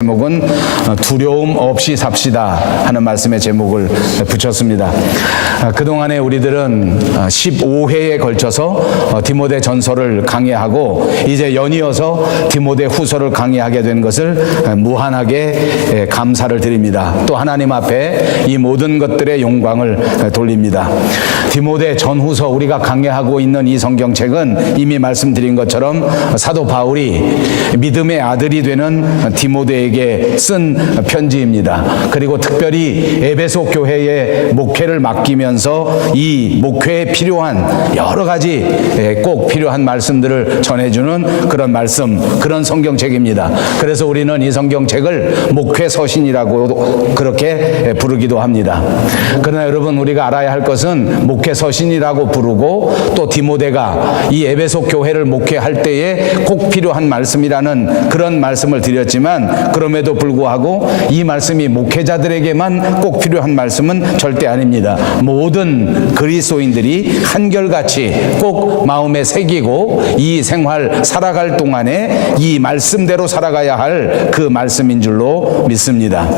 제목은 두려움 없이 삽시다 하는 말씀의 제목을 붙였습니다. 그동안에 우리들은 15회에 걸쳐서 디모데 전서를 강의하고 이제 연이어서 디모데 후서를 강의하게 된 것을 무한하게 감사를 드립니다. 또 하나님 앞에 이 모든 것들의 영광을 돌립니다. 디모데 전후서 우리가 강의하고 있는 이 성경책은 이미 말씀드린 것처럼 사도 바울이 믿음의 아들이 되는 디모데에게 쓴 편지입니다. 그리고 특별히 에베소 교회에 목회를 맡기면서 이 목회에 필요한 여러 가지 꼭 필요한 말씀들을 전해주는 그런 말씀, 그런 성경책입니다. 그래서 우리는 이 성경책을 목회서신이라고 그렇게 부르기도 합니다. 그러나 여러분, 우리가 알아야 할 것은 목회서신이라고 부르고 또 디모데가 이 에베소 교회를 목회할 때에 꼭 필요한 말씀이라는 그런 말씀을 드렸지만, 그럼에도 불구하고 이 말씀이 목회자들에게만 꼭 필요한 말씀은 절대 아닙니다. 모든 그리스도인들이 한결같이 꼭 마음에 새기고 이 생활 살아갈 동안에 이 말씀대로 살아가야 할 그 말씀인 줄로 믿습니다.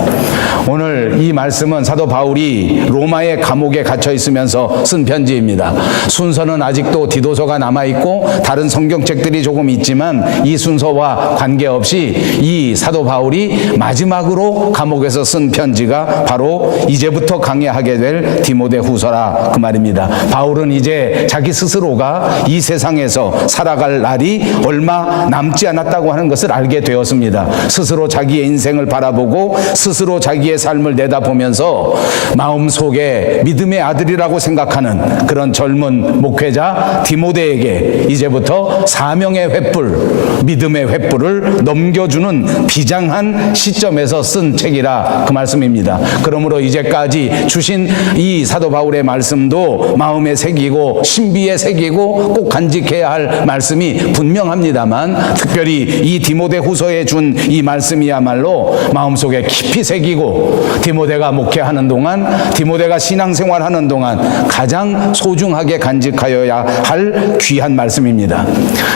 오늘 이 말씀은 사도 바울이 로마의 감옥에 갇혀 있으면서 쓴 편지입니다. 순서는 아직도 디도서가 남아있고 다른 성경책들이 조금 있지만 이 순서와 관계없이 이 사도 바울이 마지막으로 감옥에서 쓴 편지가 바로 이제부터 강의하게 될 디모데 후서라 그 말입니다. 바울은 이제 자기 스스로가 이 세상에서 살아갈 날이 얼마 남지 않았다고 하는 것을 알게 되었습니다. 스스로 자기의 인생을 바라보고 스스로 자기의 삶을 내다보면서 마음속에 믿음의 아들이라고 생각하는 그런 젊은 목회자 디모데에게 이제부터 사명의 횃불, 믿음의 횃불을 넘겨주는 비장한 시점에서 쓴 책이라 그 말씀입니다. 그러므로 이제까지 주신 이 사도 바울의 말씀도 마음에 새기고 신비에 새기고 꼭 간직해야 할 말씀이 분명합니다만, 특별히 이 디모데 후서에 준 이 말씀이야말로 마음속에 깊이 새기고 디모데가 목회하는 동안, 디모데가 신앙생활하는 동안 가장 소중하게 간직하여야 할 귀한 말씀입니다.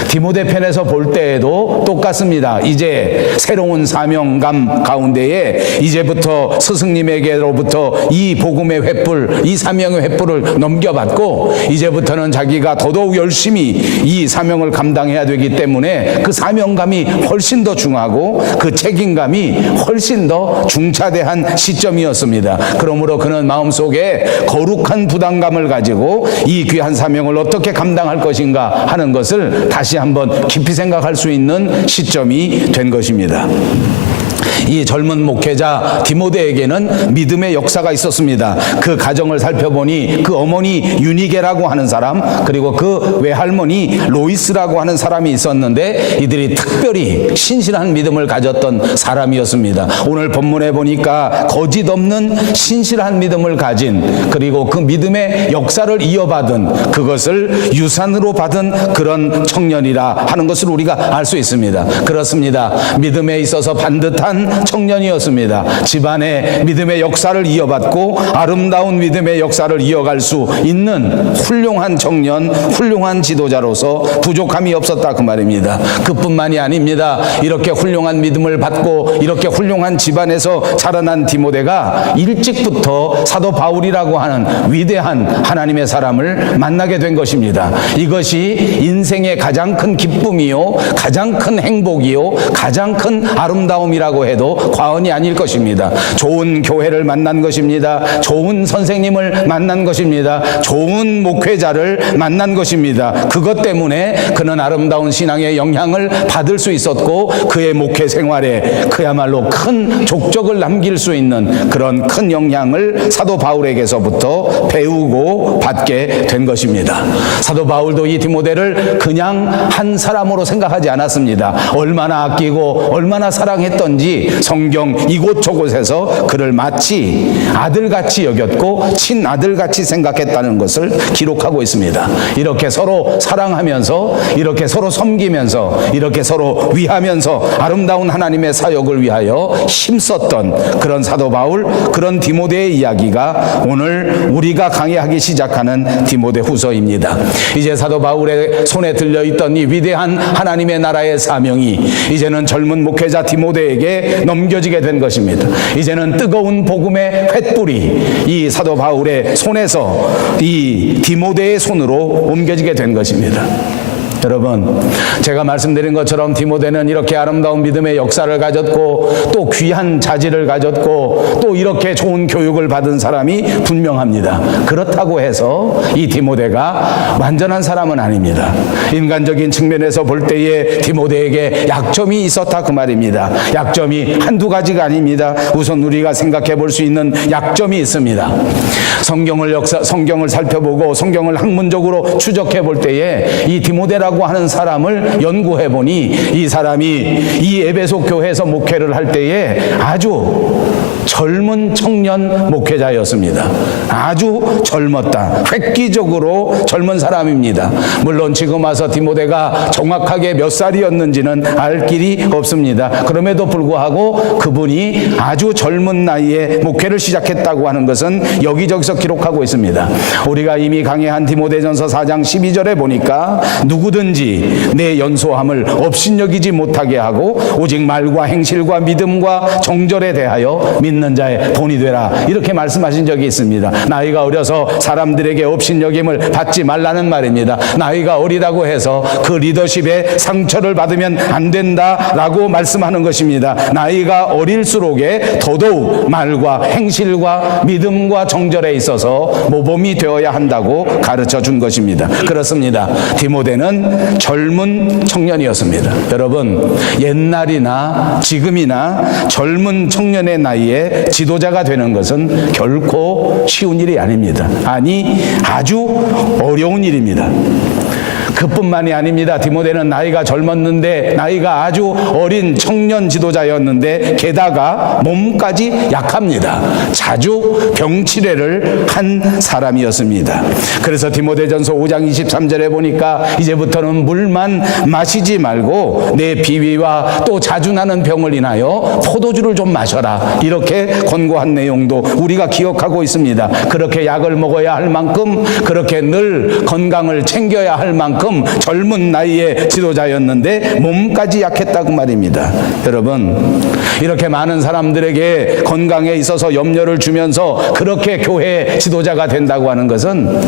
디모데 편에서 볼 때에도 똑같습니다. 이제 새로운 사명감 가운데에 이제부터 스승님에게로부터 이 복음의 횃불, 이 사명의 횃불을 넘겨받고 이제부터는 자기가 더더욱 열심히 이 사명을 감당해야 되기 때문에 그 사명감이 훨씬 더 중하고 그 책임감이 훨씬 더 중차대한 시점이었습니다. 그러므로 그는 마음속에 거룩한 부담감을 가지고 이 귀한 사명을 어떻게 감당할 것인가 하는 것을 다시 한번 깊이 생각할 수 있는 시점이 된 것입니다. 이 젊은 목회자 디모데에게는 믿음의 역사가 있었습니다. 그 가정을 살펴보니 그 어머니 유니게라고 하는 사람, 그리고 그 외할머니 로이스라고 하는 사람이 있었는데 이들이 특별히 신실한 믿음을 가졌던 사람이었습니다. 오늘 본문에 보니까 거짓 없는 신실한 믿음을 가진, 그리고 그 믿음의 역사를 이어받은, 그것을 유산으로 받은 그런 청년이라 하는 것을 우리가 알 수 있습니다. 그렇습니다. 믿음에 있어서 반듯한 청년이었습니다. 집안의 믿음의 역사를 이어받고 아름다운 믿음의 역사를 이어갈 수 있는 훌륭한 청년, 훌륭한 지도자로서 부족함이 없었다 그 말입니다. 그뿐만이 아닙니다. 이렇게 훌륭한 믿음을 받고 이렇게 훌륭한 집안에서 자라난 디모데가 일찍부터 사도 바울이라고 하는 위대한 하나님의 사람을 만나게 된 것입니다. 이것이 인생의 가장 큰 기쁨이요, 가장 큰 행복이요, 가장 큰 아름다움이라고 해도 과언이 아닐 것입니다. 좋은 교회를 만난 것입니다. 좋은 선생님을 만난 것입니다. 좋은 목회자를 만난 것입니다. 그것 때문에 그는 아름다운 신앙의 영향을 받을 수 있었고 그의 목회 생활에 그야말로 큰 족적을 남길 수 있는 그런 큰 영향을 사도 바울에게서부터 배우고 받게 된 것입니다. 사도 바울도 이 디모데를 그냥 한 사람으로 생각하지 않았습니다. 얼마나 아끼고 얼마나 사랑했던지 성경 이곳저곳에서 그를 마치 아들같이 여겼고 친아들같이 생각했다는 것을 기록하고 있습니다. 이렇게 서로 사랑하면서, 이렇게 서로 섬기면서, 이렇게 서로 위하면서 아름다운 하나님의 사역을 위하여 힘썼던 그런 사도 바울, 그런 디모데의 이야기가 오늘 우리가 강의하기 시작하는 디모데 후서입니다. 이제 사도 바울의 손에 들려있던 이 위대한 하나님의 나라의 사명이 이제는 젊은 목회자 디모데에게 넘겨지게 된 것입니다. 이제는 뜨거운 복음의 횃불이 이 사도 바울의 손에서 이 디모데의 손으로 옮겨지게 된 것입니다. 여러분, 제가 말씀드린 것처럼 디모데는 이렇게 아름다운 믿음의 역사를 가졌고 또 귀한 자질을 가졌고 또 이렇게 좋은 교육을 받은 사람이 분명합니다. 그렇다고 해서 이 디모데가 완전한 사람은 아닙니다. 인간적인 측면에서 볼 때에 디모데에게 약점이 있었다 그 말입니다. 약점이 한두 가지가 아닙니다. 우선 우리가 생각해 볼 수 있는 약점이 있습니다. 성경을 살펴보고 성경을 학문적으로 추적해 볼 때에 이 디모데라고 하는 사람을 연구해 보니 이 사람이 이 에베소 교회에서 목회를 할 때에 아주 젊은 청년 목회자였습니다. 아주 젊었다. 획기적으로 젊은 사람입니다. 물론 지금 와서 디모데가 정확하게 몇 살이었는지는 알 길이 없습니다. 그럼에도 불구하고 그분이 아주 젊은 나이에 목회를 시작했다고 하는 것은 여기저기서 기록하고 있습니다. 우리가 이미 강해한 디모데전서 4장 12절에 보니까 누구든지 내 연소함을 업신여기지 못하게 하고 오직 말과 행실과 믿음과 정절에 대하여 믿는 자의 본이 되라, 이렇게 말씀하신 적이 있습니다. 나이가 어려서 사람들에게 업신여김을 받지 말라는 말입니다. 나이가 어리다고 해서 그 리더십에 상처를 받으면 안 된다라고 말씀하는 것입니다. 나이가 어릴수록에 더더욱 말과 행실과 믿음과 정절에 있어서 모범이 되어야 한다고 가르쳐 준 것입니다. 그렇습니다. 디모데는 젊은 청년이었습니다. 여러분, 옛날이나 지금이나 젊은 청년의 나이에 지도자가 되는 것은 결코 쉬운 일이 아닙니다. 아니, 아주 어려운 일입니다. 그뿐만이 아닙니다. 디모데는 나이가 젊었는데, 나이가 아주 어린 청년 지도자였는데 게다가 몸까지 약합니다. 자주 병치레를 한 사람이었습니다. 그래서 디모데전서 5장 23절에 보니까 이제부터는 물만 마시지 말고 내 비위와 또 자주 나는 병을 인하여 포도주를 좀 마셔라, 이렇게 권고한 내용도 우리가 기억하고 있습니다. 그렇게 약을 먹어야 할 만큼, 그렇게 늘 건강을 챙겨야 할 만큼 젊은 나이의 지도자였는데 몸까지 약했다고 말입니다. 여러분, 이렇게 많은 사람들에게 건강에 있어서 염려를 주면서 그렇게 교회 지도자가 된다고 하는 것은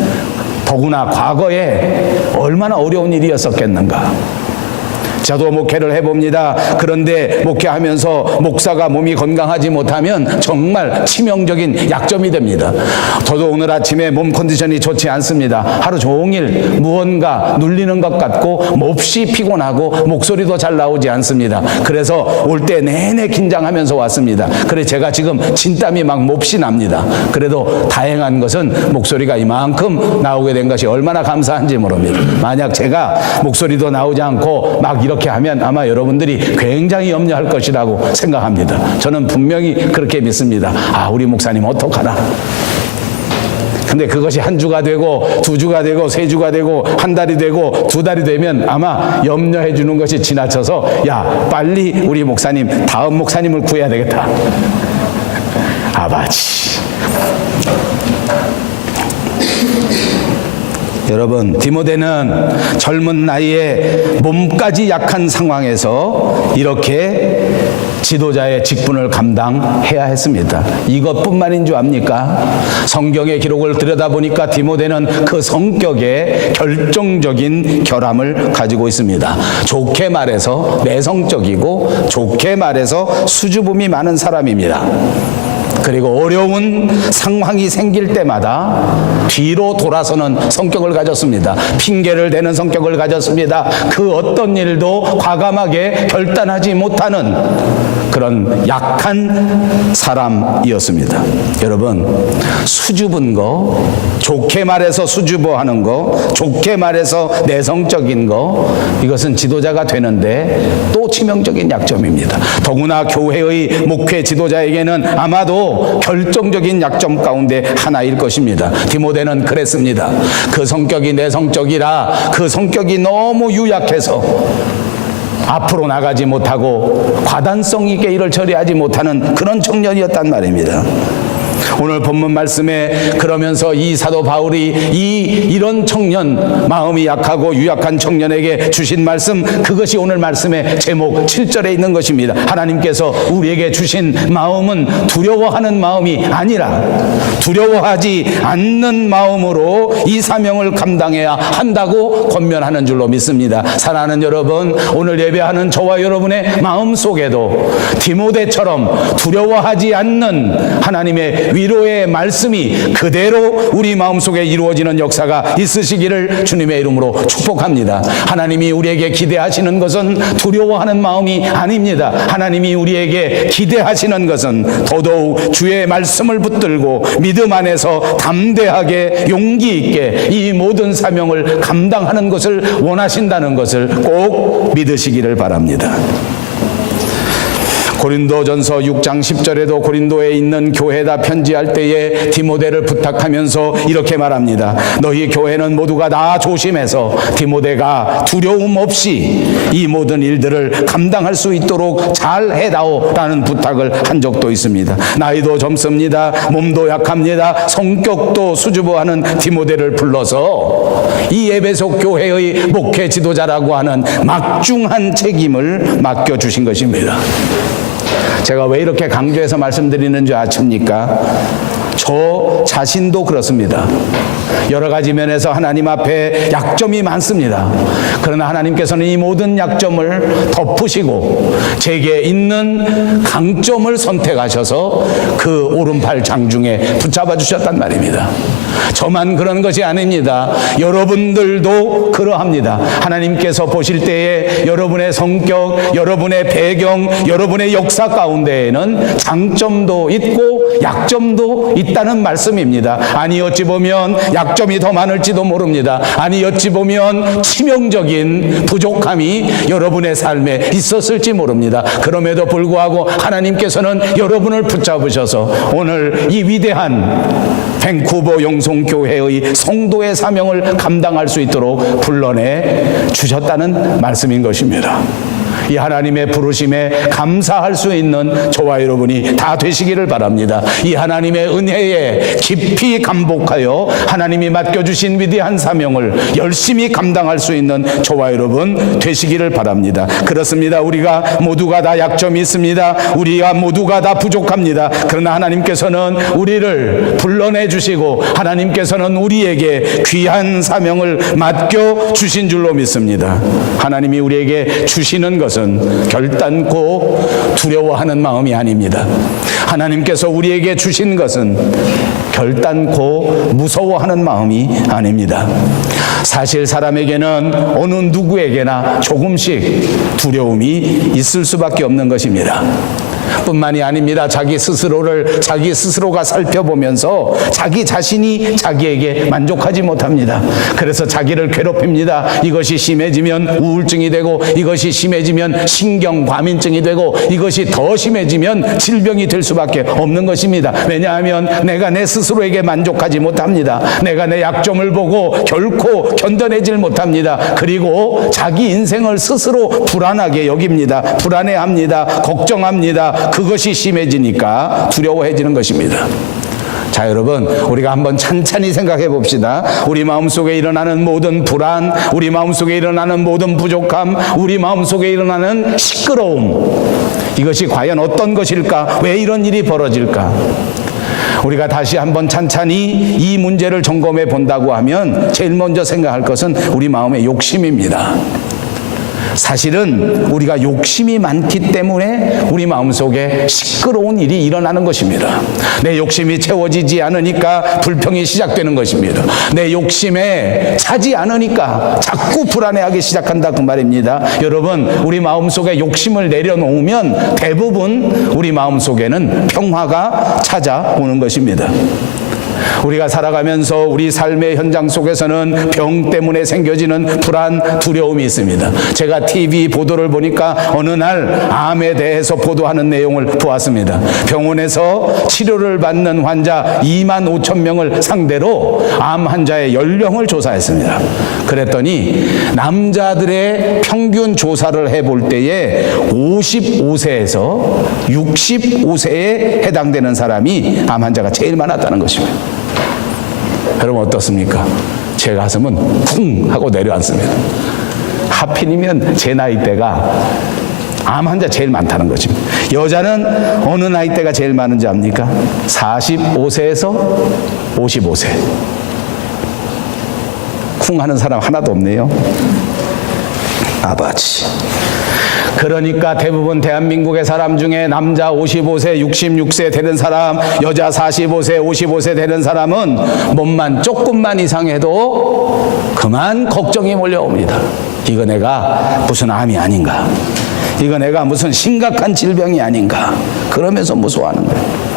더구나 과거에 얼마나 어려운 일이었었겠는가. 저도 목회를 해봅니다. 그런데 목회하면서 목사가 몸이 건강하지 못하면 정말 치명적인 약점이 됩니다. 저도 오늘 아침에 몸 컨디션이 좋지 않습니다. 하루 종일 무언가 눌리는 것 같고 몹시 피곤하고 목소리도 잘 나오지 않습니다. 그래서 올 때 내내 긴장하면서 왔습니다. 그래 제가 지금 진땀이 막 몹시 납니다. 그래도 다행한 것은 목소리가 이만큼 나오게 된 것이 얼마나 감사한지 모릅니다. 만약 제가 목소리도 나오지 않고 막 이렇게 하면 아마 여러분들이 굉장히 염려할 것이라고 생각합니다. 저는 분명히 그렇게 믿습니다. 아, 우리 목사님 어떡하나. 근데 그것이 한 주가 되고 두 주가 되고 세 주가 되고 한 달이 되고 두 달이 되면 아마 염려해 주는 것이 지나쳐서 야, 빨리 우리 목사님, 다음 목사님을 구해야 되겠다. 아바지. 여러분, 디모데는 젊은 나이에 몸까지 약한 상황에서 이렇게 지도자의 직분을 감당해야 했습니다. 이것뿐만인 줄 압니까? 성경의 기록을 들여다보니까 디모데는 그 성격에 결정적인 결함을 가지고 있습니다. 좋게 말해서 내성적이고 좋게 말해서 수줍음이 많은 사람입니다. 그리고 어려운 상황이 생길 때마다 뒤로 돌아서는 성격을 가졌습니다. 핑계를 대는 성격을 가졌습니다. 그 어떤 일도 과감하게 결단하지 못하는 그런 약한 사람이었습니다. 여러분, 수줍은 거, 좋게 말해서 수줍어하는 거, 좋게 말해서 내성적인 거, 이것은 지도자가 되는데 또 치명적인 약점입니다. 더구나 교회의 목회 지도자에게는 아마도 결정적인 약점 가운데 하나일 것입니다. 디모데는 그랬습니다. 그 성격이 내성적이라 그 성격이 너무 유약해서 앞으로 나가지 못하고 과단성 있게 일을 처리하지 못하는 그런 청년이었단 말입니다. 오늘 본문 말씀에 그러면서 이 사도 바울이 이런 청년, 마음이 약하고 유약한 청년에게 주신 말씀, 그것이 오늘 말씀의 제목 7절에 있는 것입니다. 하나님께서 우리에게 주신 마음은 두려워하는 마음이 아니라 두려워하지 않는 마음으로 이 사명을 감당해야 한다고 권면하는 줄로 믿습니다. 사랑하는 여러분, 오늘 예배하는 저와 여러분의 마음 속에도 디모데처럼 두려워하지 않는 하나님의 위로의 말씀이 그대로 우리 마음속에 이루어지는 역사가 있으시기를 주님의 이름으로 축복합니다. 하나님이 우리에게 기대하시는 것은 두려워하는 마음이 아닙니다. 하나님이 우리에게 기대하시는 것은 더더욱 주의 말씀을 붙들고 믿음 안에서 담대하게 용기 있게 이 모든 사명을 감당하는 것을 원하신다는 것을 꼭 믿으시기를 바랍니다. 고린도전서 6장 10절에도 고린도에 있는 교회다 편지할 때에 디모데를 부탁하면서 이렇게 말합니다. 너희 교회는 모두가 다 조심해서 디모데가 두려움 없이 이 모든 일들을 감당할 수 있도록 잘 해다오라는 부탁을 한 적도 있습니다. 나이도 젊습니다. 몸도 약합니다. 성격도 수줍어하는 디모데를 불러서 이 에베소 교회의 목회 지도자라고 하는 막중한 책임을 맡겨주신 것입니다. 제가 왜 이렇게 강조해서 말씀드리는 줄 아십니까? 저 자신도 그렇습니다. 여러 가지 면에서 하나님 앞에 약점이 많습니다. 그러나 하나님께서는 이 모든 약점을 덮으시고 제게 있는 강점을 선택하셔서 그 오른팔 장중에 붙잡아 주셨단 말입니다. 저만 그런 것이 아닙니다. 여러분들도 그러합니다. 하나님께서 보실 때에 여러분의 성격, 여러분의 배경, 여러분의 역사 가운데에는 장점도 있고 약점도 있다는 말씀입니다. 아니 어찌 보면 약점이 더 많을지도 모릅니다. 아니 어찌 보면 치명적인 부족함이 여러분의 삶에 있었을지 모릅니다. 그럼에도 불구하고 하나님께서는 여러분을 붙잡으셔서 오늘 이 위대한 밴쿠버 영송교회의 성도의 사명을 감당할 수 있도록 불러내 주셨다는 말씀인 것입니다. 이 하나님의 부르심에 감사할 수 있는 저와 여러분이 다 되시기를 바랍니다. 이 하나님의 은혜에 깊이 감복하여 하나님이 맡겨주신 위대한 사명을 열심히 감당할 수 있는 저와 여러분 되시기를 바랍니다. 그렇습니다. 우리가 모두가 다 약점이 있습니다. 우리가 모두가 다 부족합니다. 그러나 하나님께서는 우리를 불러내 주시고 하나님께서는 우리에게 귀한 사명을 맡겨주신 줄로 믿습니다. 하나님이 우리에게 주시는 것은 결단코 두려워하는 마음이 아닙니다. 하나님께서 우리에게 주신 것은 결단코 무서워하는 마음이 아닙니다. 사실 사람에게는 어느 누구에게나 조금씩 두려움이 있을 수밖에 없는 것입니다. 뿐만이 아닙니다. 자기 스스로가 살펴보면서 자기 자신이 자기에게 만족하지 못합니다. 그래서 자기를 괴롭힙니다. 이것이 심해지면 우울증이 되고 이것이 심해지면 신경과민증이 되고 이것이 더 심해지면 질병이 될 수밖에 없는 것입니다. 왜냐하면 내가 내 스스로에게 만족하지 못합니다. 내가 내 약점을 보고 결코 견뎌내질 못합니다. 그리고 자기 인생을 스스로 불안하게 여깁니다. 불안해합니다. 걱정합니다. 그것이 심해지니까 두려워해지는 것입니다. 자, 여러분, 우리가 한번 찬찬히 생각해 봅시다. 우리 마음속에 일어나는 모든 불안, 우리 마음속에 일어나는 모든 부족함, 우리 마음속에 일어나는 시끄러움, 이것이 과연 어떤 것일까? 왜 이런 일이 벌어질까? 우리가 다시 한번 찬찬히 이 문제를 점검해 본다고 하면 제일 먼저 생각할 것은 우리 마음의 욕심입니다. 사실은 우리가 욕심이 많기 때문에 우리 마음속에 시끄러운 일이 일어나는 것입니다. 내 욕심이 채워지지 않으니까 불평이 시작되는 것입니다. 내 욕심에 차지 않으니까 자꾸 불안해하기 시작한다 그 말입니다. 여러분, 우리 마음속에 욕심을 내려놓으면 대부분 우리 마음속에는 평화가 찾아오는 것입니다. 우리가 살아가면서 우리 삶의 현장 속에서는 병 때문에 생겨지는 불안, 두려움이 있습니다. 제가 TV 보도를 보니까 어느 날 암에 대해서 보도하는 내용을 보았습니다. 병원에서 치료를 받는 환자 2만 5천 명을 상대로 암 환자의 연령을 조사했습니다. 그랬더니 남자들의 평균 조사를 해볼 때에 55세에서 65세에 해당되는 사람이 암 환자가 제일 많았다는 것입니다. 여러분 어떻습니까? 제 가슴은 쿵 하고 내려앉습니다. 하필이면 제 나이대가 암 환자 제일 많다는 것입니다. 여자는 어느 나이대가 제일 많은지 압니까? 45세에서 55세. 쿵 하는 사람 하나도 없네요. 아버지. 그러니까 대부분 대한민국의 사람 중에 남자 55세, 66세 되는 사람, 여자 45세, 55세 되는 사람은 몸만 조금만 이상해도 그만 걱정이 몰려옵니다. 이거 내가 무슨 암이 아닌가? 이거 내가 무슨 심각한 질병이 아닌가? 그러면서 무서워하는 거예요.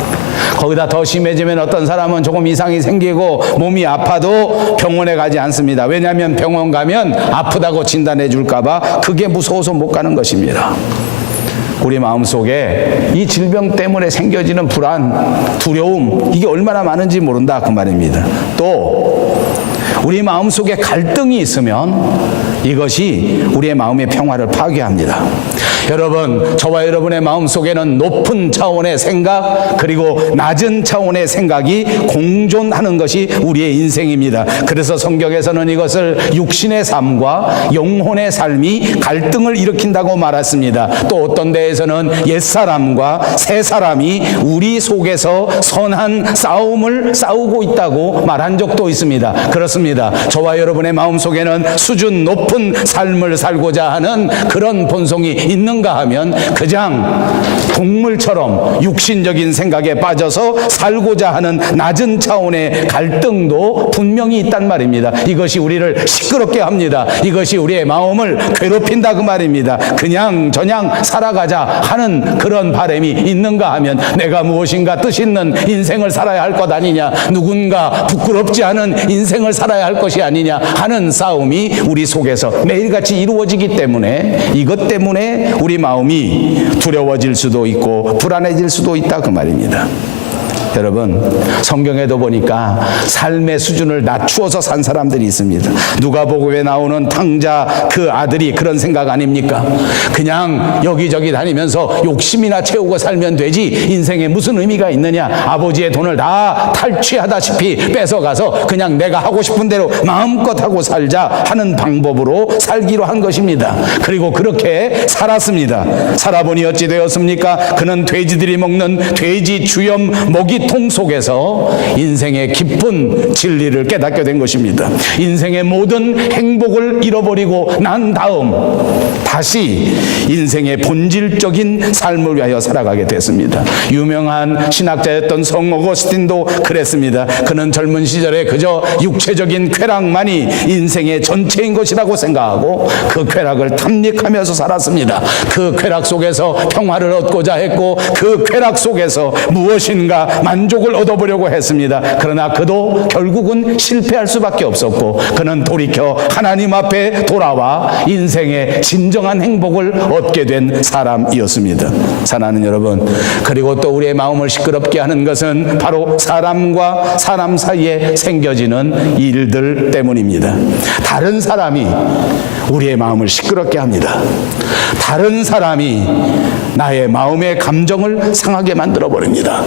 거기다 더 심해지면 어떤 사람은 조금 이상이 생기고 몸이 아파도 병원에 가지 않습니다. 왜냐하면 병원 가면 아프다고 진단해 줄까 봐 그게 무서워서 못 가는 것입니다. 우리 마음속에 이 질병 때문에 생겨지는 불안, 두려움, 이게 얼마나 많은지 모른다 그 말입니다. 또 우리 마음속에 갈등이 있으면 이것이 우리의 마음의 평화를 파괴합니다. 여러분, 저와 여러분의 마음속에는 높은 차원의 생각 그리고 낮은 차원의 생각이 공존하는 것이 우리의 인생입니다. 그래서 성경에서는 이것을 육신의 삶과 영혼의 삶이 갈등을 일으킨다고 말했습니다. 또 어떤 데에서는 옛사람과 새사람이 우리 속에서 선한 싸움을 싸우고 있다고 말한 적도 있습니다. 그렇습니다. 저와 여러분의 마음속에는 수준 높은 삶을 살고자 하는 그런 본성이 있는가 하면 그냥 동물처럼 육신적인 생각에 빠져서 살고자 하는 낮은 차원의 갈등도 분명히 있단 말입니다. 이것이 우리를 시끄럽게 합니다. 이것이 우리의 마음을 괴롭힌다 그 말입니다. 그냥 저냥 살아가자 하는 그런 바람이 있는가 하면 내가 무엇인가 뜻 있는 인생을 살아야 할 것 아니냐, 누군가 부끄럽지 않은 인생을 살아야 할 것이 아니냐 하는 싸움이 우리 속에서 매일같이 이루어지기 때문에 이것 때문에 우리 마음이 두려워질 수도 있고 불안해질 수도 있다 그 말입니다. 여러분, 성경에도 보니까 삶의 수준을 낮추어서 산 사람들이 있습니다. 누가복음에 나오는 탕자 그 아들이 그런 생각 아닙니까? 그냥 여기저기 다니면서 욕심이나 채우고 살면 되지 인생에 무슨 의미가 있느냐, 아버지의 돈을 다 탈취하다시피 뺏어가서 그냥 내가 하고 싶은 대로 마음껏 하고 살자 하는 방법으로 살기로 한 것입니다. 그리고 그렇게 살았습니다. 살아보니 어찌 되었습니까? 그는 돼지들이 먹는 돼지 주염 먹이통 속에서 인생의 깊은 진리를 깨닫게 된 것입니다. 인생의 모든 행복을 잃어버리고 난 다음 다시 인생의 본질적인 삶을 위하여 살아가게 됐습니다. 유명한 신학자였던 성 어거스틴도 그랬습니다. 그는 젊은 시절에 그저 육체적인 쾌락만이 인생의 전체인 것이라고 생각하고 그 쾌락을 탐닉하면서 살았습니다. 그 쾌락 속에서 평화를 얻고자 했고 그 쾌락 속에서 무엇인가 만족을 얻어보려고 했습니다. 그러나 그도 결국은 실패할 수밖에 없었고 그는 돌이켜 하나님 앞에 돌아와 인생의 진정한 행복을 얻게 된 사람이었습니다. 사랑하는 여러분, 그리고 또 우리의 마음을 시끄럽게 하는 것은 바로 사람과 사람 사이에 생겨지는 일들 때문입니다. 다른 사람이 우리의 마음을 시끄럽게 합니다. 다른 사람이 나의 마음의 감정을 상하게 만들어 버립니다.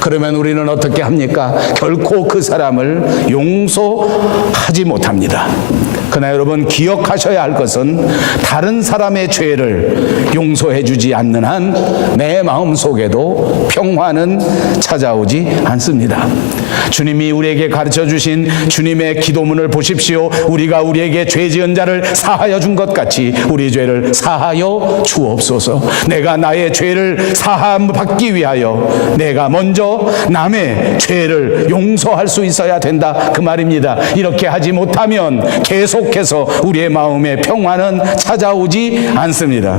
그러면 우리는 어떻게 합니까? 결코 그 사람을 용서하지 못합니다. 그러나 여러분, 기억하셔야 할 것은 다른 사람의 죄를 용서해 주지 않는 한 내 마음 속에도 평화는 찾아오지 않습니다. 주님이 우리에게 가르쳐 주신 주님의 기도문을 보십시오. 우리가 우리에게 죄 지은 자를 사하여 준 것 같이 우리 죄를 사하여 주옵소서. 내가 나의 죄를 사함 받기 위하여 내가 먼저 남의 죄를 용서할 수 있어야 된다 그 말입니다. 이렇게 하지 못하면 계속 계속해서 우리의 마음에 평화는 찾아오지 않습니다.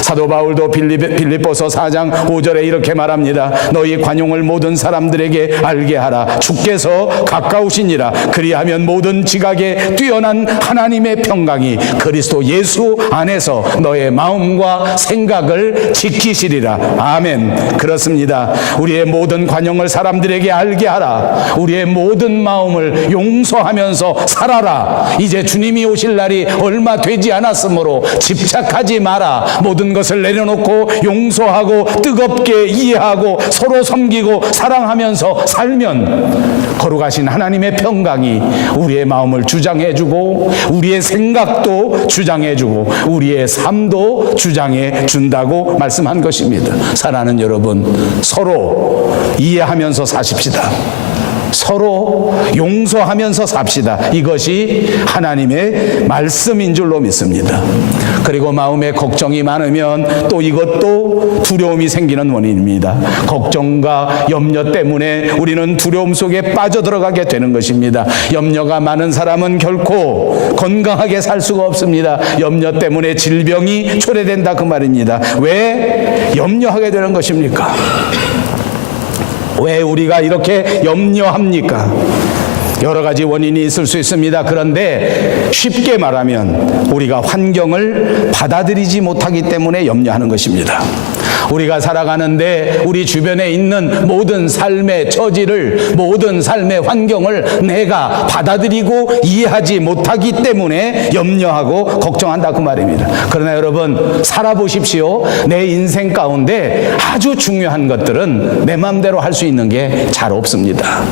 사도 바울도 빌립보서 4장 5절에 이렇게 말합니다. 너희 관용을 모든 사람들에게 알게 하라. 주께서 가까우시니라. 그리하면 모든 지각에 뛰어난 하나님의 평강이 그리스도 예수 안에서 너의 마음과 생각을 지키시리라. 아멘. 그렇습니다. 우리의 모든 관용을 사람들에게 알게 하라. 우리의 모든 마음을 용서하면서 살아라. 이제 주님이 오실 날이 얼마 되지 않았으므로 집착하지 마라. 모든 것을 내려놓고 용서하고 뜨겁게 이해하고 서로 섬기고 사랑하면서 살면 거룩하신 하나님의 평강이 우리의 마음을 주장해주고 우리의 생각도 주장해주고 우리의 삶도 주장해준다고 말씀한 것입니다. 사랑하는 여러분, 서로 이해하면서 사십시다. 서로 용서하면서 삽시다. 이것이 하나님의 말씀인 줄로 믿습니다. 그리고 마음에 걱정이 많으면 또 이것도 두려움이 생기는 원인입니다. 걱정과 염려 때문에 우리는 두려움 속에 빠져들어가게 되는 것입니다. 염려가 많은 사람은 결코 건강하게 살 수가 없습니다. 염려 때문에 질병이 초래된다 그 말입니다. 왜 염려하게 되는 것입니까? 왜 우리가 이렇게 염려합니까? 여러 가지 원인이 있을 수 있습니다. 그런데 쉽게 말하면 우리가 환경을 받아들이지 못하기 때문에 염려하는 것입니다. 우리가 살아가는데 우리 주변에 있는 모든 삶의 처지를, 모든 삶의 환경을 내가 받아들이고 이해하지 못하기 때문에 염려하고 걱정한다 그 말입니다. 그러나 여러분, 살아보십시오. 내 인생 가운데 아주 중요한 것들은 내 마음대로 할 수 있는 게 잘 없습니다.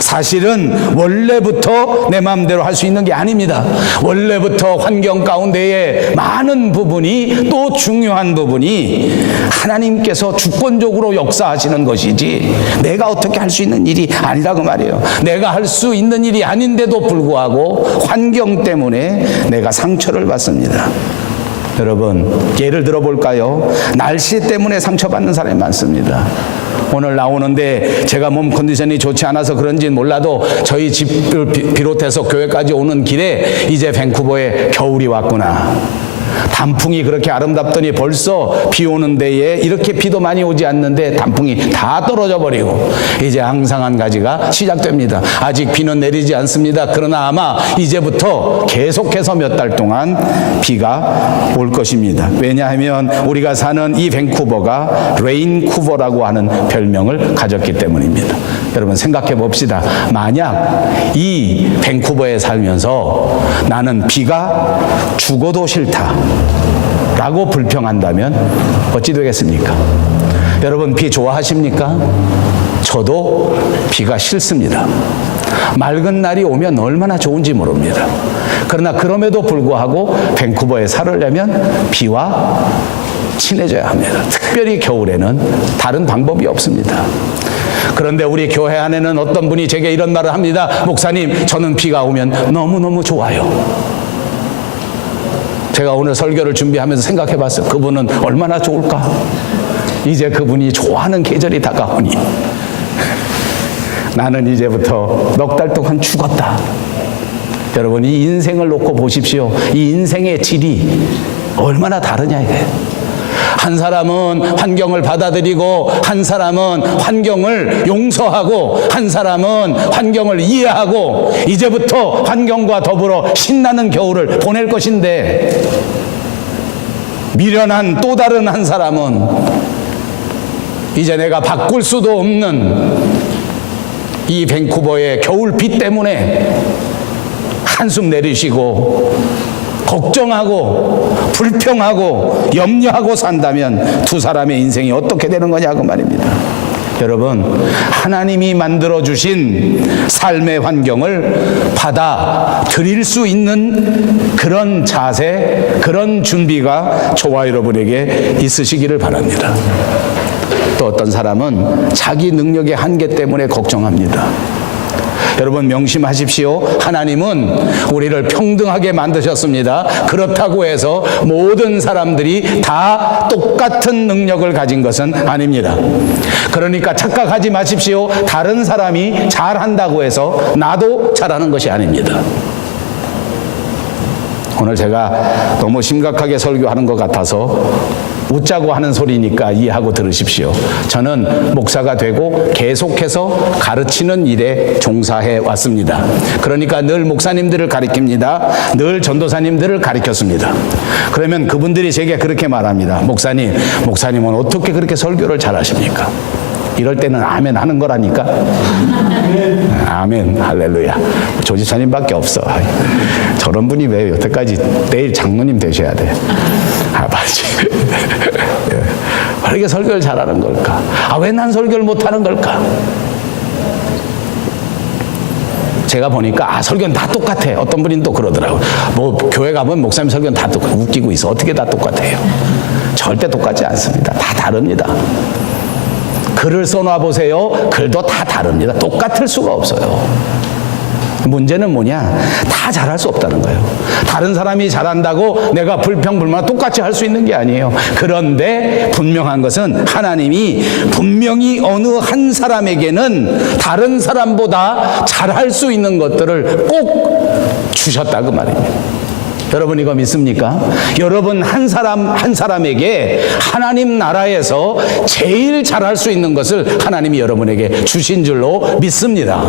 사실은 원래부터 내 마음대로 할 수 있는 게 아닙니다. 원래부터 환경 가운데에 많은 부분이, 또 중요한 부분이 하나님께서 주권적으로 역사하시는 것이지 내가 어떻게 할 수 있는 일이 아니라고 말이에요. 내가 할 수 있는 일이 아닌데도 불구하고 환경 때문에 내가 상처를 받습니다. 여러분, 예를 들어 볼까요? 날씨 때문에 상처받는 사람이 많습니다. 오늘 나오는데 제가 몸 컨디션이 좋지 않아서 그런지는 몰라도 저희 집을 비롯해서 교회까지 오는 길에 이제 밴쿠버에 겨울이 왔구나. 단풍이 그렇게 아름답더니 벌써 비 오는 데에 이렇게 비도 많이 오지 않는데 단풍이 다 떨어져 버리고 이제 앙상한 가지가 시작됩니다. 아직 비는 내리지 않습니다. 그러나 아마 이제부터 계속해서 몇 달 동안 비가 올 것입니다. 왜냐하면 우리가 사는 이 밴쿠버가 레인쿠버라고 하는 별명을 가졌기 때문입니다. 여러분 생각해 봅시다. 만약 이 밴쿠버에 살면서 나는 비가 죽어도 싫다 라고 불평한다면 어찌 되겠습니까? 여러분, 비 좋아하십니까? 저도 비가 싫습니다. 맑은 날이 오면 얼마나 좋은지 모릅니다. 그러나 그럼에도 불구하고 밴쿠버에 살으려면 비와 친해져야 합니다. 특별히 겨울에는 다른 방법이 없습니다. 그런데 우리 교회 안에는 어떤 분이 제게 이런 말을 합니다. 목사님, 저는 비가 오면 너무너무 좋아요. 제가 오늘 설교를 준비하면서 생각해 봤어요. 그분은 얼마나 좋을까? 이제 그분이 좋아하는 계절이 다가오니 나는 이제부터 넉 달 동안 죽었다. 여러분, 이 인생을 놓고 보십시오. 이 인생의 질이 얼마나 다르냐 이게. 한 사람은 환경을 받아들이고, 한 사람은 환경을 용서하고, 한 사람은 환경을 이해하고, 이제부터 환경과 더불어 신나는 겨울을 보낼 것인데, 미련한 또 다른 한 사람은 이제 내가 바꿀 수도 없는 이 밴쿠버의 겨울비 때문에 한숨 내리시고 걱정하고 불평하고 염려하고 산다면 두 사람의 인생이 어떻게 되는 거냐고 말입니다. 여러분, 하나님이 만들어주신 삶의 환경을 받아들일 수 있는 그런 자세, 그런 준비가 저와 여러분에게 있으시기를 바랍니다. 또 어떤 사람은 자기 능력의 한계 때문에 걱정합니다. 여러분 명심하십시오. 하나님은 우리를 평등하게 만드셨습니다. 그렇다고 해서 모든 사람들이 다 똑같은 능력을 가진 것은 아닙니다. 그러니까 착각하지 마십시오. 다른 사람이 잘한다고 해서 나도 잘하는 것이 아닙니다. 오늘 제가 너무 심각하게 설교하는 것 같아서 웃자고 하는 소리니까 이해하고 들으십시오. 저는 목사가 되고 계속해서 가르치는 일에 종사해 왔습니다. 그러니까 늘 목사님들을 가르칩니다. 늘 전도사님들을 가르쳤습니다. 그러면 그분들이 제게 그렇게 말합니다. 목사님은 어떻게 그렇게 설교를 잘하십니까? 이럴 때는 아멘 하는 거라니까. 아멘, 할렐루야. 조지사님밖에 없어. 저런 분이 왜 여태까지 내일 장로님 되셔야 돼? 맞지. 왜 이렇게 설교를 잘하는 걸까? 왜 난 설교를 못하는 걸까? 제가 보니까 설교는 다 똑같아. 어떤 분이 또 그러더라고요. 뭐 교회 가면 목사님 설교는 다 똑같아. 웃기고 있어. 어떻게 다 똑같아요? 절대 똑같지 않습니다. 다 다릅니다. 글을 써놔 보세요. 글도 다 다릅니다. 똑같을 수가 없어요. 문제는 뭐냐? 다 잘할 수 없다는 거예요. 다른 사람이 잘한다고 내가 불평불만 똑같이 할 수 있는 게 아니에요. 그런데 분명한 것은 하나님이 분명히 어느 한 사람에게는 다른 사람보다 잘할 수 있는 것들을 꼭 주셨다 그 말입니다. 여러분 이거 믿습니까? 여러분 한 사람에게 하나님 나라에서 제일 잘할 수 있는 것을 하나님이 여러분에게 주신 줄로 믿습니다.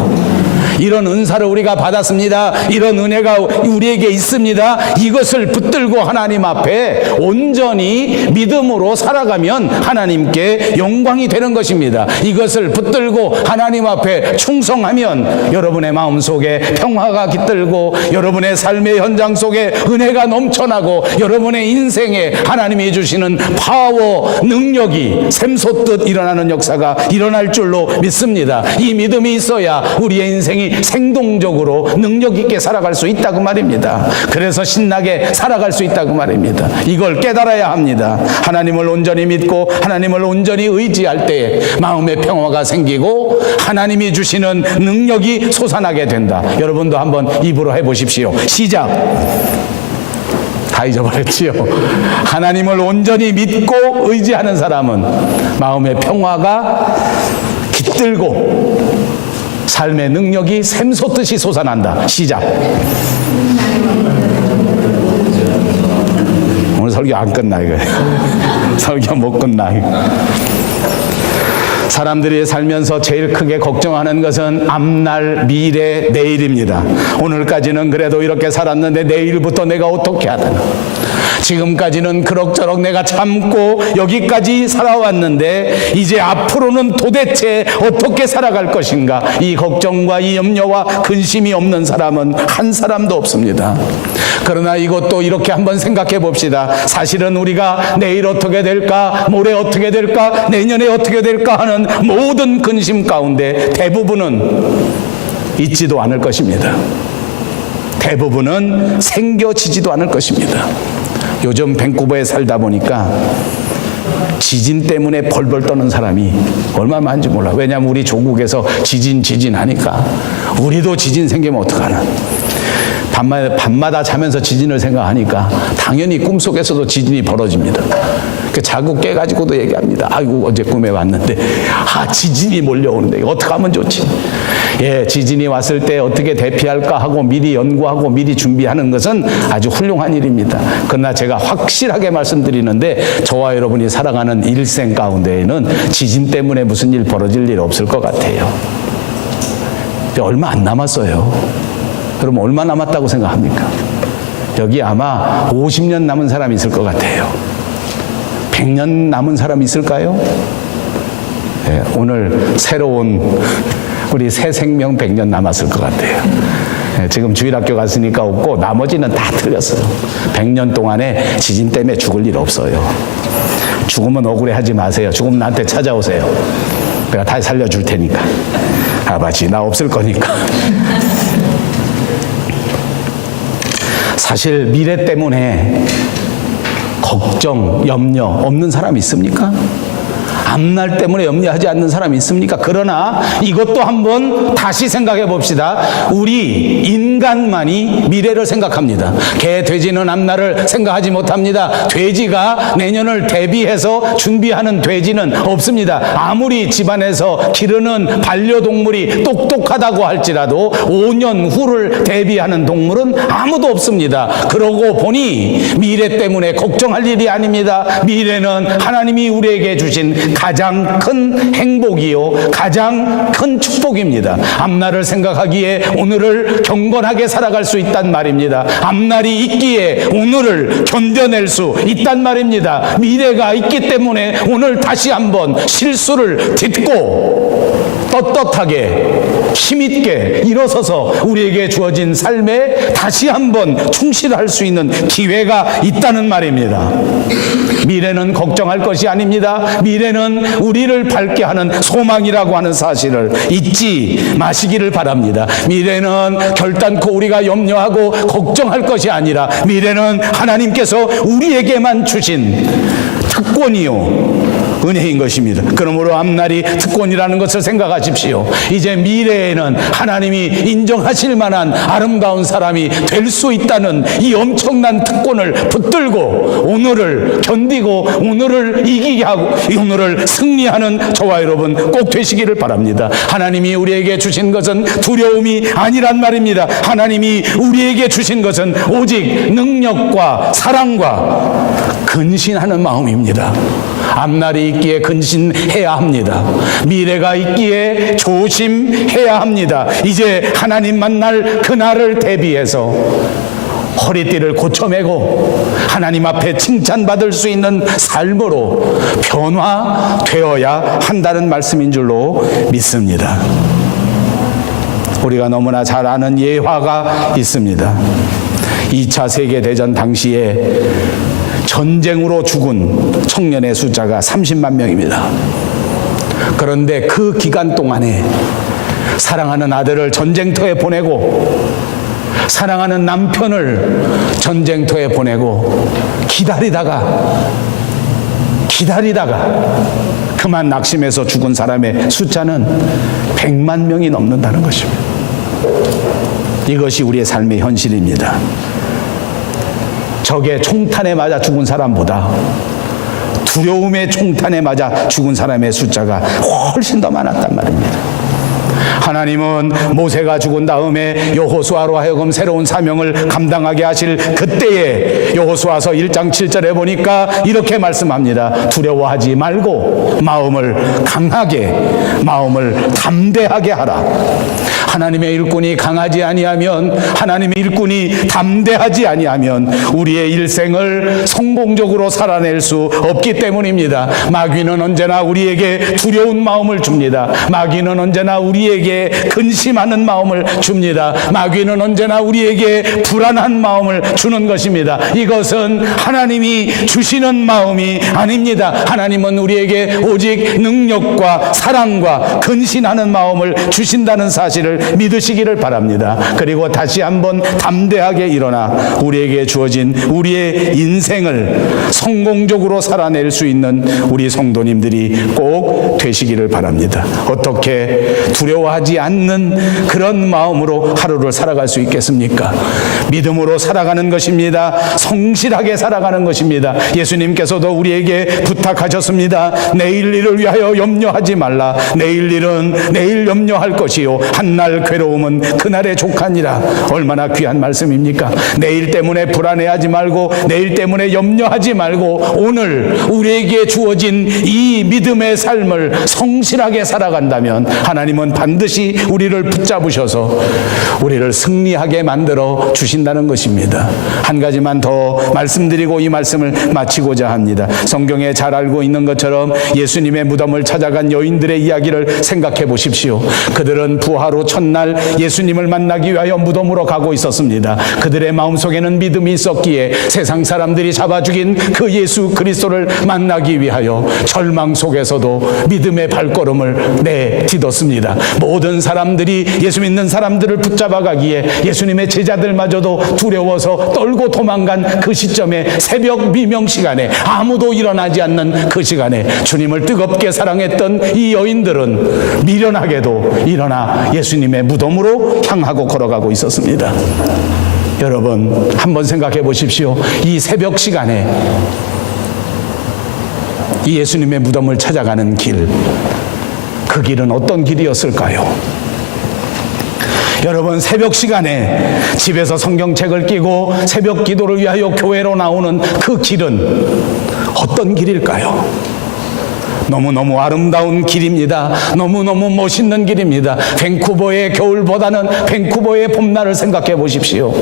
이런 은사를 우리가 받았습니다. 이런 은혜가 우리에게 있습니다. 이것을 붙들고 하나님 앞에 온전히 믿음으로 살아가면 하나님께 영광이 되는 것입니다. 이것을 붙들고 하나님 앞에 충성하면 여러분의 마음속에 평화가 깃들고 여러분의 삶의 현장 속에 은혜가 넘쳐나고 여러분의 인생에 하나님이 주시는 파워, 능력이 샘솟듯 일어나는 역사가 일어날 줄로 믿습니다. 이 믿음이 있어야 우리의 인생이 생동적으로 능력 있게 살아갈 수 있다고 말입니다. 그래서 신나게 살아갈 수 있다고 말입니다. 이걸 깨달아야 합니다. 하나님을 온전히 믿고 하나님을 온전히 의지할 때에 마음의 평화가 생기고 하나님이 주시는 능력이 솟아나게 된다. 여러분도 한번 입으로 해보십시오. 시작. 다 잊어버렸지요. 하나님을 온전히 믿고 의지하는 사람은 마음의 평화가 깃들고 삶의 능력이 샘솟듯이 솟아난다. 시작. 오늘 설교 안 끝나 이거. 설교 못 끝나 이거. 사람들이 살면서 제일 크게 걱정하는 것은 앞날, 미래, 내일입니다. 오늘까지는 그래도 이렇게 살았는데 내일부터 내가 어떻게 하더라. 지금까지는 그럭저럭 내가 참고 여기까지 살아왔는데 이제 앞으로는 도대체 어떻게 살아갈 것인가. 이 걱정과 이 염려와 근심이 없는 사람은 한 사람도 없습니다. 그러나 이것도 이렇게 한번 생각해 봅시다. 사실은 우리가 내일 어떻게 될까, 모레 어떻게 될까, 내년에 어떻게 될까 하는 모든 근심 가운데 대부분은 있지도 않을 것입니다. 대부분은 생겨지지도 않을 것입니다. 요즘 밴쿠버에 살다 보니까 지진 때문에 벌벌 떠는 사람이 얼마나 많은지 몰라. 왜냐하면 우리 조국에서 지진 하니까 우리도 지진 생기면 어떡하나. 밤마다 자면서 지진을 생각하니까 당연히 꿈속에서도 지진이 벌어집니다. 자꾸 깨가지고도 얘기합니다. 아이고 어제 꿈에 왔는데 지진이 몰려오는데 어떻게 하면 좋지. 지진이 왔을 때 어떻게 대피할까 하고 미리 연구하고 미리 준비하는 것은 아주 훌륭한 일입니다. 그러나 제가 확실하게 말씀드리는데 저와 여러분이 살아가는 일생 가운데에는 지진 때문에 무슨 일 벌어질 일 없을 것 같아요. 얼마 안 남았어요. 그럼 얼마 남았다고 생각합니까? 여기 아마 50년 남은 사람이 있을 것 같아요. 100년 남은 사람이 있을까요? 오늘 새로운 우리 새 생명 100년 남았을 것 같아요. 지금 주일학교 갔으니까 없고 나머지는 다 틀렸어요. 100년 동안에 지진 때문에 죽을 일 없어요. 죽으면 억울해하지 마세요. 죽으면 나한테 찾아오세요. 내가 다 살려줄 테니까. 아버지 나 없을 거니까. 사실 미래 때문에 걱정, 염려 없는 사람 있습니까? 앞날 때문에 염려하지 않는 사람이 있습니까? 그러나 이것도 한번 다시 생각해 봅시다. 우리 인간만이 미래를 생각합니다. 개, 돼지는 앞날을 생각하지 못합니다. 돼지가 내년을 대비해서 준비하는 돼지는 없습니다. 아무리 집안에서 기르는 반려동물이 똑똑하다고 할지라도 5년 후를 대비하는 동물은 아무도 없습니다. 그러고 보니 미래 때문에 걱정할 일이 아닙니다. 미래는 하나님이 우리에게 주신 가장 큰 행복이요, 가장 큰 축복입니다. 앞날을 생각하기에 오늘을 경건하게 살아갈 수 있단 말입니다. 앞날이 있기에 오늘을 견뎌낼 수 있단 말입니다. 미래가 있기 때문에 오늘 다시 한번 실수를 딛고 떳떳하게 힘있게 일어서서 우리에게 주어진 삶에 다시 한번 충실할 수 있는 기회가 있다는 말입니다. 미래는 걱정할 것이 아닙니다. 미래는 우리를 밝게 하는 소망이라고 하는 사실을 잊지 마시기를 바랍니다. 미래는 결단코 우리가 염려하고 걱정할 것이 아니라 미래는 하나님께서 우리에게만 주신 특권이요, 은혜인 것입니다. 그러므로 앞날이 특권이라는 것을 생각하십시오. 이제 미래에는 하나님이 인정하실 만한 아름다운 사람이 될 수 있다는 이 엄청난 특권을 붙들고 오늘을 견디고 오늘을 이기게 하고 오늘을 승리하는 저와 여러분 꼭 되시기를 바랍니다. 하나님이 우리에게 주신 것은 두려움이 아니란 말입니다. 하나님이 우리에게 주신 것은 오직 능력과 사랑과 근신하는 마음입니다. 앞날이 있기에 근신해야 합니다. 미래가 있기에 조심해야 합니다. 이제 하나님 만날 그날을 대비해서 허리띠를 고쳐매고 하나님 앞에 칭찬받을 수 있는 삶으로 변화되어야 한다는 말씀인 줄로 믿습니다. 우리가 너무나 잘 아는 예화가 있습니다. 2차 세계대전 당시에 전쟁으로 죽은 청년의 숫자가 30만 명입니다. 그런데 그 기간 동안에 사랑하는 아들을 전쟁터에 보내고 사랑하는 남편을 전쟁터에 보내고 기다리다가 그만 낙심해서 죽은 사람의 숫자는 100만 명이 넘는다는 것입니다. 이것이 우리의 삶의 현실입니다. 적의 총탄에 맞아 죽은 사람보다 두려움의 총탄에 맞아 죽은 사람의 숫자가 훨씬 더 많았단 말입니다. 하나님은 모세가 죽은 다음에 여호수아로 하여금 새로운 사명을 감당하게 하실 그때에 여호수아서 1장 7절에 보니까 이렇게 말씀합니다. 두려워하지 말고 마음을 강하게, 마음을 담대하게 하라. 하나님의 일꾼이 강하지 아니하면, 하나님의 일꾼이 담대하지 아니하면 우리의 일생을 성공적으로 살아낼 수 없기 때문입니다. 마귀는 언제나 우리에게 두려운 마음을 줍니다. 마귀는 언제나 우리에게 근심하는 마음을 줍니다. 마귀는 언제나 우리에게 불안한 마음을 주는 것입니다. 이것은 하나님이 주시는 마음이 아닙니다. 하나님은 우리에게 오직 능력과 사랑과 근신하는 마음을 주신다는 사실을 믿으시기를 바랍니다. 그리고 다시 한번 담대하게 일어나 우리에게 주어진 우리의 인생을 성공적으로 살아낼 수 있는 우리 성도님들이 꼭 되시기를 바랍니다. 어떻게 두려워하지 않는 그런 마음으로 하루를 살아갈 수 있겠습니까? 믿음으로 살아가는 것입니다. 성실하게 살아가는 것입니다. 예수님께서도 우리에게 부탁하셨습니다. 내일 일을 위하여 염려하지 말라. 내일 일은 내일 염려할 것이요 한날 괴로움은 그날에 족하니라. 얼마나 귀한 말씀입니까? 내일 때문에 불안해하지 말고, 내일 때문에 염려하지 말고, 오늘 우리에게 주어진 이 믿음의 삶을 성실하게 살아간다면 하나님은 반드시 우리를 붙잡으셔서 우리를 승리하게 만들어 주신다는 것입니다. 한 가지만 더 말씀드리고 이 말씀을 마치고자 합니다. 성경에 잘 알고 있는 것처럼 예수님의 무덤을 찾아간 여인들의 이야기를 생각해 보십시오. 그들은 부활 후 첫날 예수님을 만나기 위하여 무덤으로 가고 있었습니다. 그들의 마음속에는 믿음이 있었기에 세상 사람들이 잡아 죽인 그 예수 그리스도를 만나기 위하여 절망 속에서도 믿음의 발걸음을 내딛었습니다. 모든 사람들이 예수 믿는 사람들을 붙잡아 가기에 예수님의 제자들마저도 두려워서 떨고 도망간 그 시점에 새벽 미명 시간에 아무도 일어나지 않는 그 시간에 주님을 뜨겁게 사랑했던 이 여인들은 미련하게도 일어나 예수님의 무덤으로 향하고 걸어가고 있었습니다. 여러분, 한번 생각해 보십시오. 이 새벽 시간에 이 예수님의 무덤을 찾아가는 길, 그 길은 어떤 길이었을까요? 여러분, 새벽 시간에 집에서 성경책을 끼고 새벽 기도를 위하여 교회로 나오는 그 길은 어떤 길일까요? 너무너무 아름다운 길입니다. 너무너무 멋있는 길입니다. 밴쿠버의 겨울보다는 밴쿠버의 봄날을 생각해 보십시오.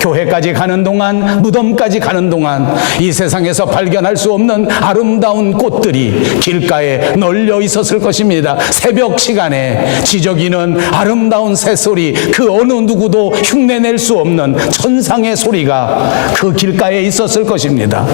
교회까지 가는 동안, 무덤까지 가는 동안 이 세상에서 발견할 수 없는 아름다운 꽃들이 길가에 널려 있었을 것입니다. 새벽 시간에 지저귀는 아름다운 새소리, 그 어느 누구도 흉내낼 수 없는 천상의 소리가 그 길가에 있었을 것입니다.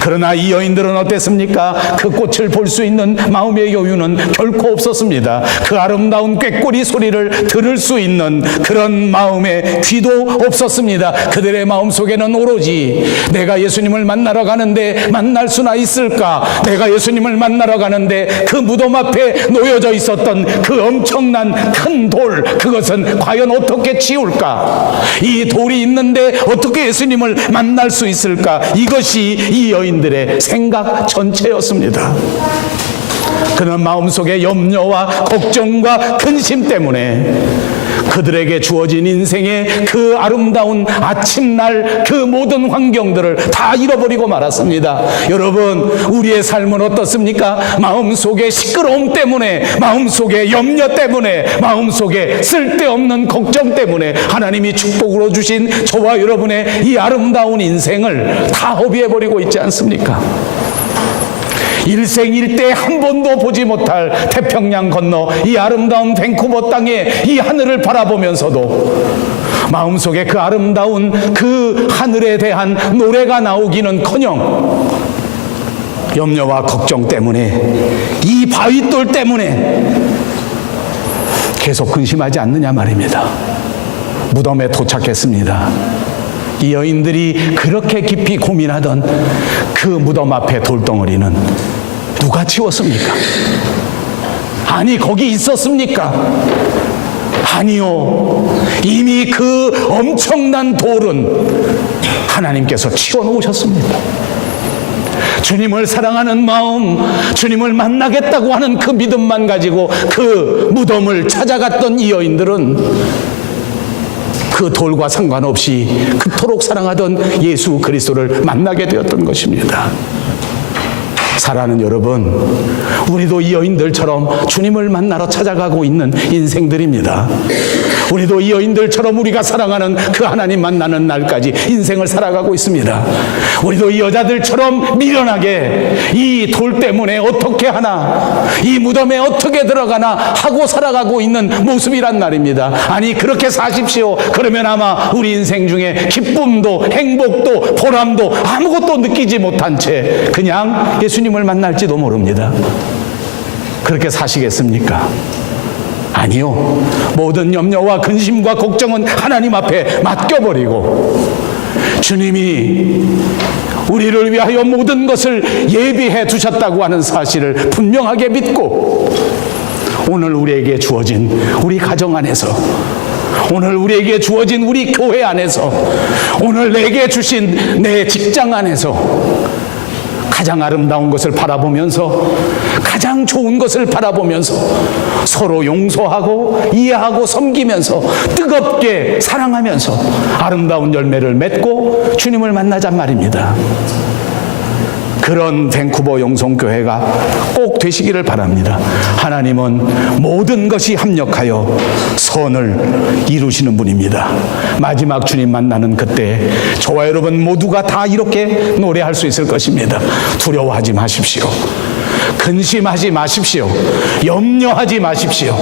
그러나 이 여인들은 어땠습니까? 그 꽃을 볼 수 있는 마음의 여유는 결코 없었습니다. 그 아름다운 꾀꼬리 소리를 들을 수 있는 그런 마음의 귀도 없었습니다. 그들의 마음속에는 오로지 내가 예수님을 만나러 가는데 만날 수나 있을까? 내가 예수님을 만나러 가는데 그 무덤 앞에 놓여져 있었던 그 엄청난 큰 돌, 그것은 과연 어떻게 치울까? 이 돌이 있는데 어떻게 예수님을 만날 수 있을까? 이것이 이 여인들의 생각 전체였습니다. 그는 마음속에 염려와 걱정과 근심 때문에 그들에게 주어진 인생의 그 아름다운 아침날 그 모든 환경들을 다 잃어버리고 말았습니다. 여러분, 우리의 삶은 어떻습니까? 마음속에 시끄러움 때문에, 마음속에 염려 때문에, 마음속에 쓸데없는 걱정 때문에 하나님이 축복으로 주신 저와 여러분의 이 아름다운 인생을 다 허비해버리고 있지 않습니까? 일생일대 한 번도 보지 못할 태평양 건너 이 아름다운 밴쿠버 땅의 이 하늘을 바라보면서도 마음속에 그 아름다운 그 하늘에 대한 노래가 나오기는커녕 염려와 걱정 때문에, 이 바위돌 때문에 계속 근심하지 않느냐 말입니다. 무덤에 도착했습니다. 이 여인들이 그렇게 깊이 고민하던 그 무덤 앞에 돌덩어리는 누가 치웠습니까? 아니, 거기 있었습니까? 아니요. 이미 그 엄청난 돌은 하나님께서 치워놓으셨습니다. 주님을 사랑하는 마음, 주님을 만나겠다고 하는 그 믿음만 가지고 그 무덤을 찾아갔던 이 여인들은 그 돌과 상관없이 그토록 사랑하던 예수 그리스도를 만나게 되었던 것입니다. 사랑하는 여러분, 우리도 이 여인들처럼 주님을 만나러 찾아가고 있는 인생들입니다. 우리도 이 여인들처럼 우리가 사랑하는 그 하나님 만나는 날까지 인생을 살아가고 있습니다. 우리도 이 여자들처럼 미련하게 이 돌 때문에 어떻게 하나, 이 무덤에 어떻게 들어가나 하고 살아가고 있는 모습이란 말입니다. 아니, 그렇게 사십시오. 그러면 아마 우리 인생 중에 기쁨도 행복도 보람도 아무것도 느끼지 못한 채 그냥 예수님을 만날지도 모릅니다. 그렇게 사시겠습니까? 아니요. 모든 염려와 근심과 걱정은 하나님 앞에 맡겨버리고 주님이 우리를 위하여 모든 것을 예비해 두셨다고 하는 사실을 분명하게 믿고 오늘 우리에게 주어진 우리 가정 안에서, 오늘 우리에게 주어진 우리 교회 안에서, 오늘 내게 주신 내 직장 안에서 가장 아름다운 것을 바라보면서, 가장 좋은 것을 바라보면서 서로 용서하고 이해하고 섬기면서 뜨겁게 사랑하면서 아름다운 열매를 맺고 주님을 만나잔 말입니다. 그런 밴쿠버 영성교회가 꼭 되시기를 바랍니다. 하나님은 모든 것이 합력하여 선을 이루시는 분입니다. 마지막 주님 만나는 그때 저와 여러분 모두가 다 이렇게 노래할 수 있을 것입니다. 두려워하지 마십시오. 근심하지 마십시오. 염려하지 마십시오.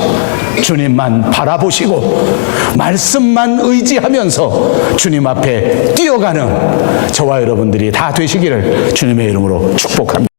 주님만 바라보시고 말씀만 의지하면서 주님 앞에 뛰어가는 저와 여러분들이 다 되시기를 주님의 이름으로 축복합니다.